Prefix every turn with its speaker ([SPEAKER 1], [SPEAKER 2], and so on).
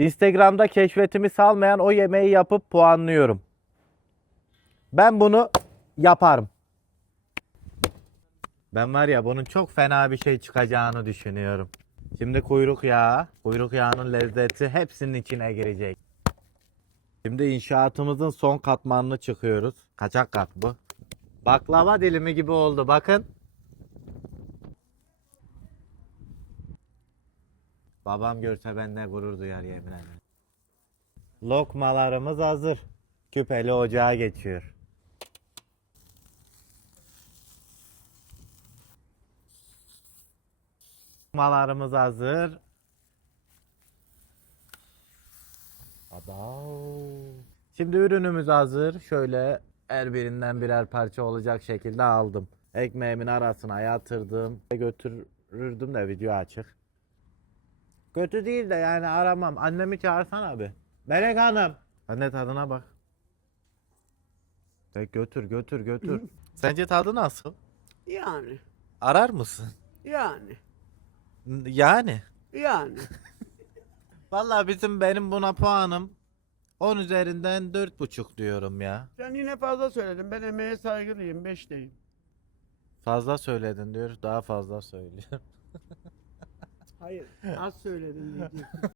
[SPEAKER 1] Instagram'da keşfetimi salmayan o yemeği yapıp puanlıyorum. Ben bunu yaparım. Ben var ya bunun çok fena bir şey çıkacağını düşünüyorum. Şimdi kuyruk yağı, kuyruk yağının lezzeti hepsinin içine girecek. Şimdi inşaatımızın son katmanını çıkıyoruz. Kaçak kat bu. Baklava dilimi gibi oldu bakın. Babam görse benimle gurur duyar yemin ederim. Lokmalarımız hazır. Küpeli ocağa geçiyor. Lokmalarımız hazır. Abav. Şimdi ürünümüz hazır. Şöyle her birinden birer parça olacak şekilde aldım. Ekmeğimin arasına yatırdım. Götürürdüm de video açık. Kötü değil de yani aramam. Annemi çağırsan abi. Melek Hanım. Anne tadına bak. De götür götür götür. Sence tadı nasıl?
[SPEAKER 2] Yani,
[SPEAKER 1] Arar mısın?
[SPEAKER 2] yani,
[SPEAKER 1] Yani.
[SPEAKER 2] yani.
[SPEAKER 1] Vallahi bizim benim buna puanım 10 üzerinden 4,5 diyorum ya.
[SPEAKER 2] Sen yine fazla söyledin. Ben emeğe saygılıyım. Beşteyim.
[SPEAKER 1] Fazla söyledin diyor. Daha fazla söylüyor.
[SPEAKER 2] Hayır. Az söyledin diyecektim.